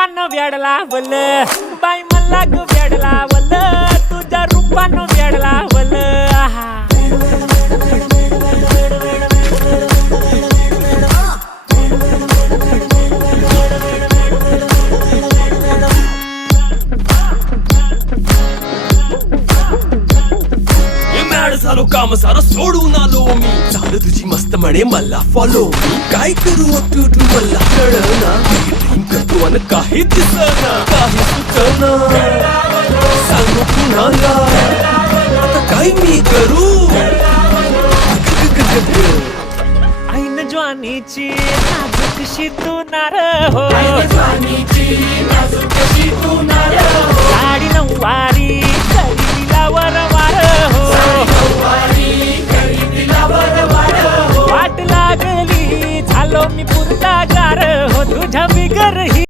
रूपानं वेड लावल बाई मला ग वेड लावल तुझ्या रूपानं वेड लावल झालो काम सारं सोडून आलो मी झालं तुझी मस्त म्हणे मला फॉलो मी काय करू अप्टू मला कळना ड्रीम करतो आणि काही दिसना काही सुचना सांगू कुणाला आता काय मी करू ऐन ज्वानीची नाजूकशी तू नार हो